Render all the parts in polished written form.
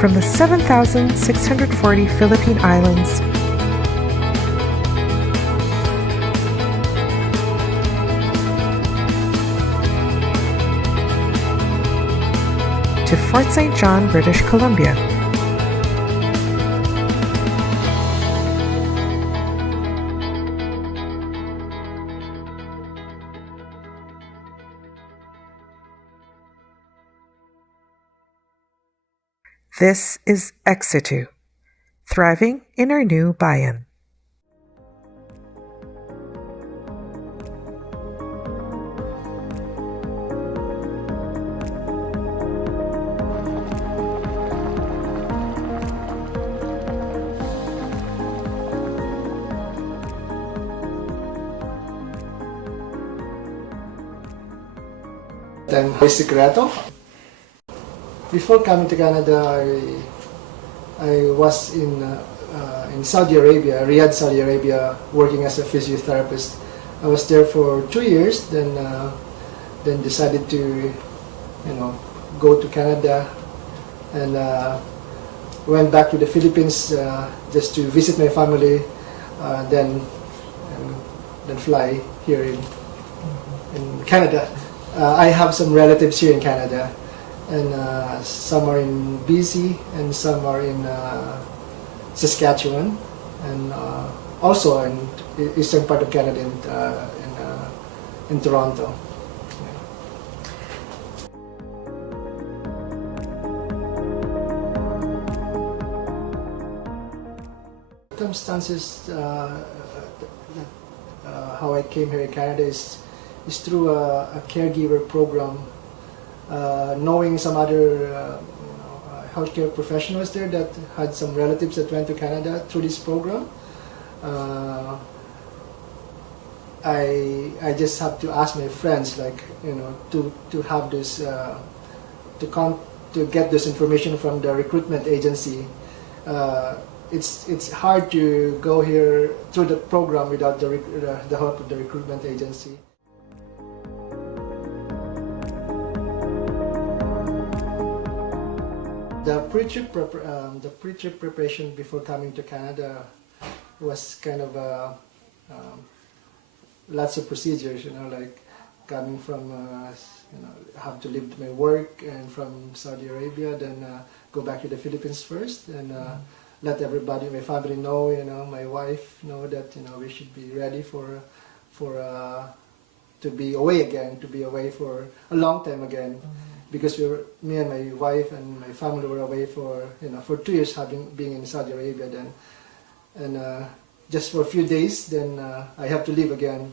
From the 7,640 Philippine Islands to Fort St. John, British Columbia. This is SITU, thriving in our new Bayan. I'm Secreto. Before coming to Canada, I was in Saudi Arabia, Riyadh, Saudi Arabia, working as a physiotherapist. I was there for 2 years, then decided to, go to Canada, and went back to the Philippines just to visit my family, then fly here in Canada. I have some relatives here in Canada, and some are in BC and some are in Saskatchewan, and also in eastern part of Canada in Toronto. Circumstances how I came here in Canada is through a caregiver program. Knowing some other healthcare professionals there that had some relatives that went to Canada through this program, I just have to ask my friends, to have this to get this information from the recruitment agency. It's hard to go here through the program without the help of the recruitment agency. The pre-trip preparation before coming to Canada was kind of lots of procedures, like coming from, have to leave my work and from Saudi Arabia, then go back to the Philippines first, and let everybody, my family know, my wife know that, we should be ready for to be away again, to be away for a long time again. Because me and my wife and my family were away for 2 years, being in Saudi Arabia then, and just for a few days, then I have to leave again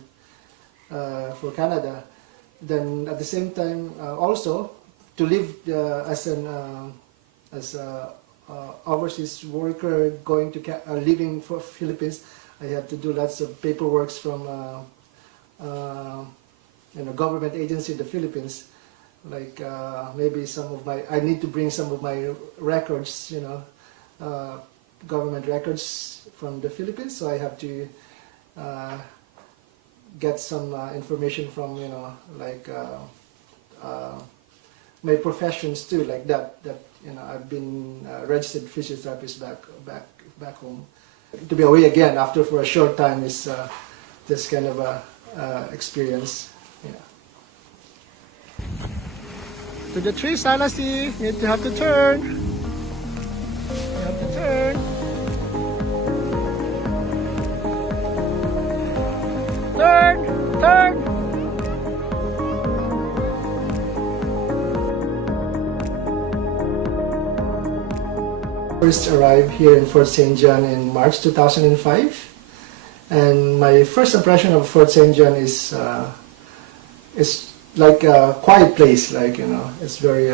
for Canada. Then at the same time, also to live as a overseas worker, going to living for Philippines, I had to do lots of paperwork from government agency in the Philippines. Like maybe I need to bring some of my records, government records from the Philippines. So I have to get some information from, my professions too, like that. I've been registered physiotherapist back home. To be away again after for a short time is this kind of a experience. Yeah. To the tree, Salasy. You have to turn. You have to turn. Turn. First arrived here in Fort St. John in March 2005, and my first impression of Fort St. John is like a quiet place, it's very,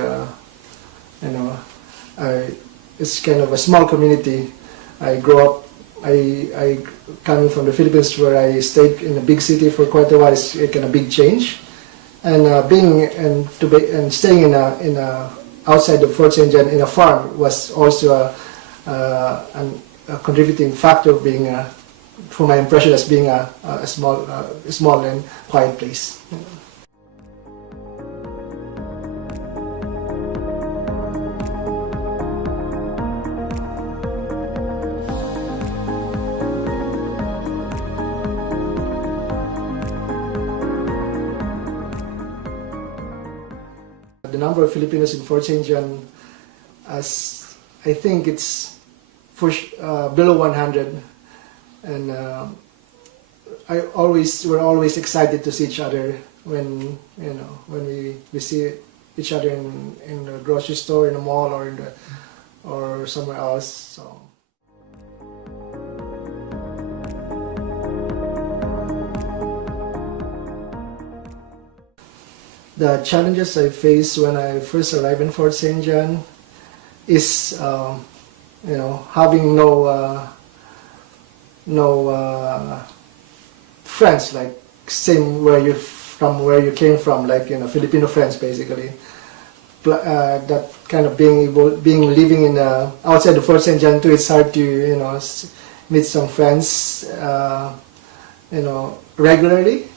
it's kind of a small community. I grew up, I coming from the Philippines where I stayed in a big city for quite a while, it's kind of a big change. And staying in a outside of Fort St. John in a farm was also a contributing factor, being for my impression as being a small and quiet place. The number of Filipinos in Fort St. John, as I think it's below 100, and we're always excited to see each other when we see each other in the grocery store, in the mall, or somewhere else. So. The challenges I faced when I first arrived in Fort St. John is, having no friends, like same where you came from, like Filipino friends basically. That kind of living in outside of Fort St. John too. It's hard to meet some friends regularly,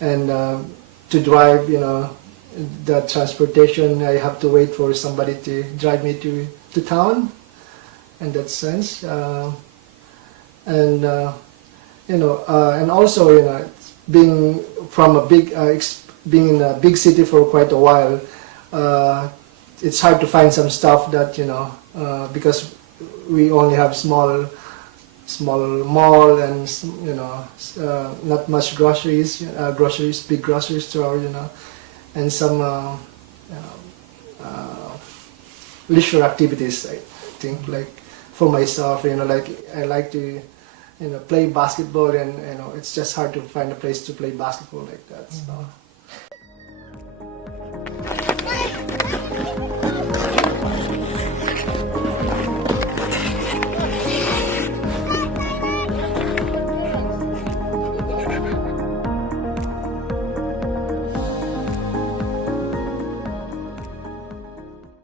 and. To drive, the transportation, I have to wait for somebody to drive me to town, in that sense, and also, being from being in a big city for quite a while, it's hard to find some stuff that because we only have small mall and not much big grocery store, and some leisure activities. I think, like for myself, like I like to play basketball, and it's just hard to find a place to play basketball like that. So.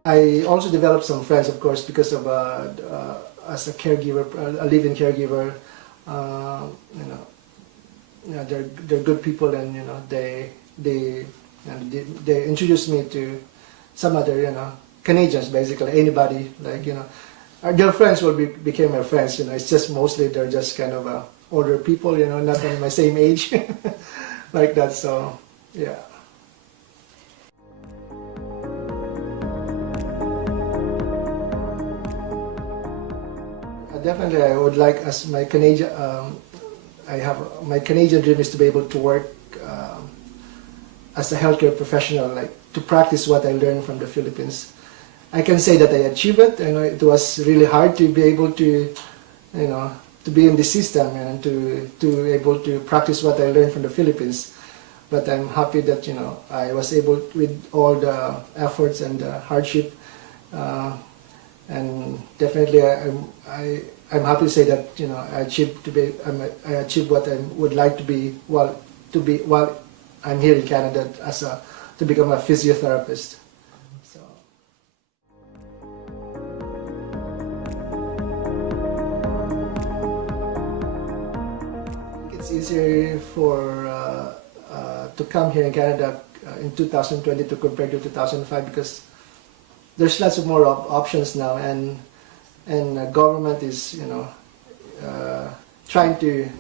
I also developed some friends, of course, because of as a caregiver, a live-in caregiver. They're good people, and they introduced me to some other Canadians, basically anybody, like their friends became my friends. It's just mostly they're just kind of older people, not in my same age, like that. So yeah. Definitely, I would like, as my Canadian, my Canadian dream is to be able to work as a healthcare professional, like to practice what I learned from the Philippines. I can say that I achieved it. It was really hard to be able to, to be in the system and to able to practice what I learned from the Philippines. But I'm happy that I was able, with all the efforts and the hardship. And definitely, I'm happy to say that I achieved what I would like to be while I'm here in Canada to become a physiotherapist. So. It's easier to come here in Canada in 2022 compared to 2005 because there's lots of more options now, and government is trying to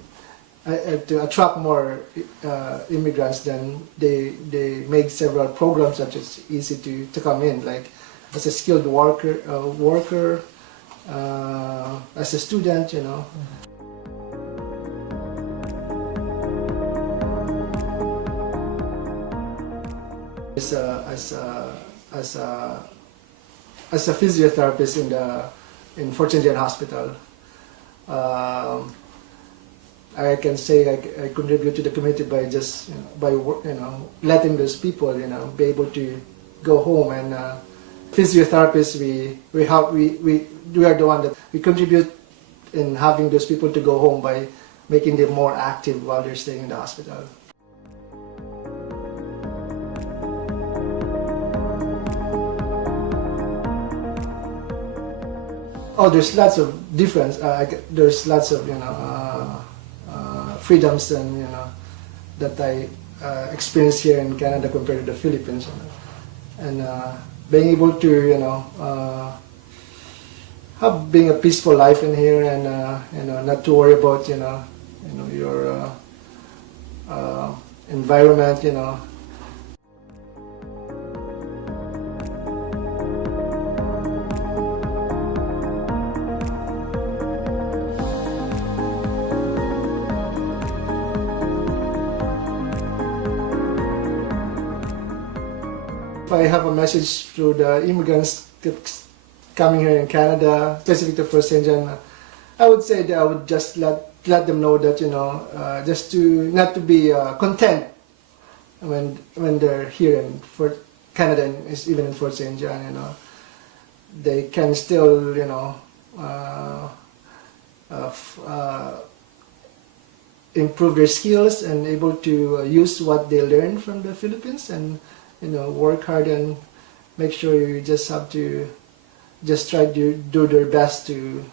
attract more immigrants. Then they make several programs such as SITU to come in, like as a skilled worker, as a student, as a physiotherapist in Fort St. John Hospital, I can say I contribute to the community by just by letting those people be able to go home, and physiotherapists we are the one that we contribute in having those people to go home by making them more active while they're staying in the hospital. Oh, there's lots of difference. There's lots of freedoms and that I experience here in Canada compared to the Philippines, and being able to have being a peaceful life in here, and not to worry about your environment, If I have a message to the immigrants coming here in Canada, specific to Fort St. John, I would say that I would just let them know that just to not to be content when they're here in Fort Canada, and even in Fort St. John. They can still improve their skills and able to use what they learn from the Philippines, and work hard and make sure you just have to just try to do their best to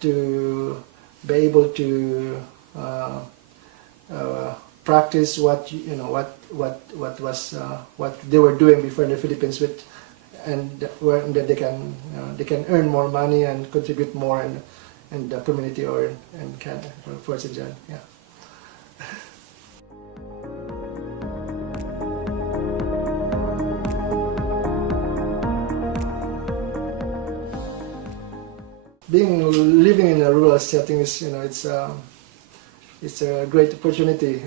be able to practice what they were doing before in the Philippines, and where that they can earn more money and contribute more in the community or in Canada or Fort St. John. Yeah. Living in a rural setting is it's a great opportunity.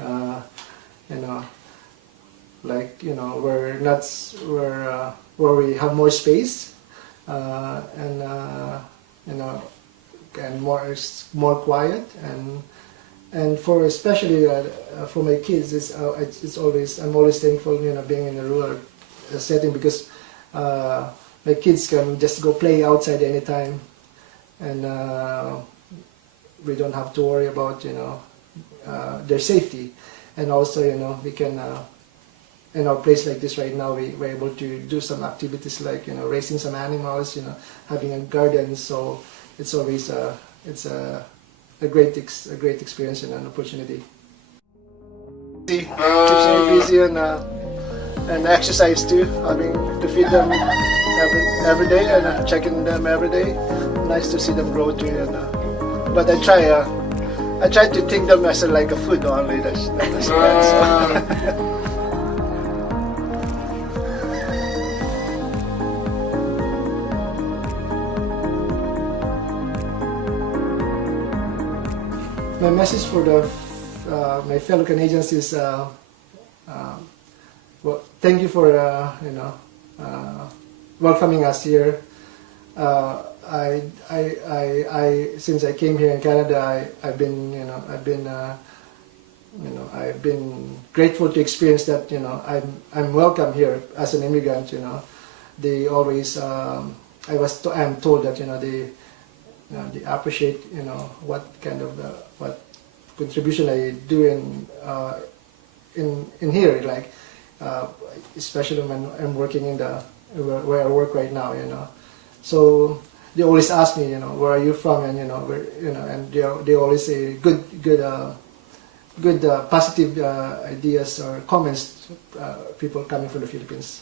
Where we have more space, and more quiet, and for especially for my kids, I'm always thankful being in a rural setting, because my kids can just go play outside anytime. And we don't have to worry about their safety, and also we can in our place like this right now, we're able to do some activities like raising some animals, having a garden. So it's always a great experience and an opportunity. Keeps me busy and exercise too, having to feed them every day and checking them every day. Nice to see them grow too, but I try to think them as like a food only. That's so. My message for my fellow Canadians is well, thank you for welcoming us here. Since I came here in Canada, I've been grateful to experience that. I'm welcome here as an immigrant. They always I'm told that they appreciate what kind of what contribution I do in here, like especially when I'm working in where I work right now. So they always ask me, where are you from, and and they always say good positive ideas or comments, people coming from the Philippines.